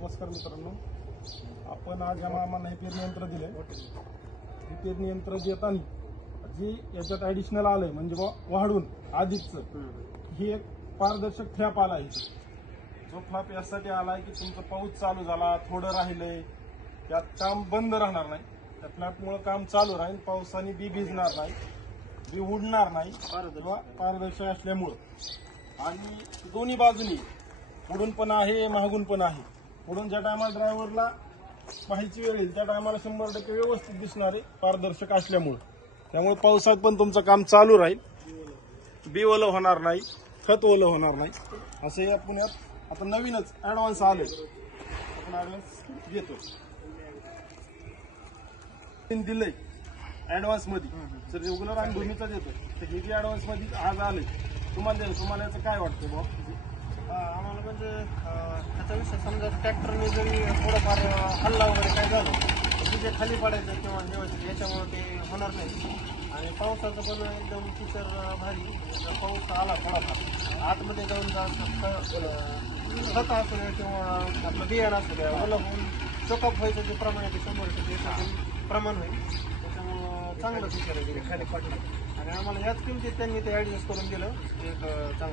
नमस्कार मित्रांनो, आपण आज या मामांना हे पेरणी यंत्र दिले. हे पेरणी यंत्र देताना जे याच्यात ऍडिशनल आलंय म्हणजे वाढून आधीचं ही एक पारदर्शक फ्लॅप आला आहे. जो फ्लॅप यासाठी आलाय की तुमचा पाऊस चालू झाला, थोडं राहिलंय, त्यात काम बंद राहणार नाही. त्या फ्लॅपमुळे काम चालू राहील, पावसाने बी भिजणार नाही, बी उडणार नाही किंवा पारदर्शक असल्यामुळं. आणि दोन्ही बाजूनी पुढून पण आहे, मागून पण आहे. पुढून ज्या टायमाला ड्रायव्हरला पाहायची वेळ येईल त्या टायमाला 100% व्यवस्थित दिसणार आहे पारदर्शक असल्यामुळे. त्यामुळे पावसात पण तुमचं काम चालू राहील, बी ओलं होणार नाही, खत ओलं होणार नाही. असे या पुण्यात आता नवीनच ऍडव्हान्स आले, आपण ऍडव्हान्स घेतो. दिलंय ऍडव्हान्स मध्ये, जर रेग्युलर आम्ही भूमीचा देतो तर हे जे ऍडव्हान्स मध्ये आज आले तुम्हाला याचं काय वाटतं बॉ? आम्हाला म्हणजे त्याचा विषय समजा ट्रॅक्टरने जरी थोडंफार हल्ला वगैरे काय झालं तर तिथे खाली पडायचं किंवा जेवायचं याच्यामुळे ते होणार नाही. आणि पावसाचं पण एकदम फीचर भारी. पाऊस आला थोडाफार आतमध्ये जाऊन खत असू द्या किंवा आपलं बियाणं असू द्या ओलं होऊन चोकअप व्हायचं जे प्रमाण आहे ते 100% प्रमाण होईल. त्याच्यामुळं चांगलं फीचर आहे खाली पडलं. आणि आम्हाला ह्याच किमतीत त्यांनी ते ऍडजस्ट करून दिलं एक चांगलं.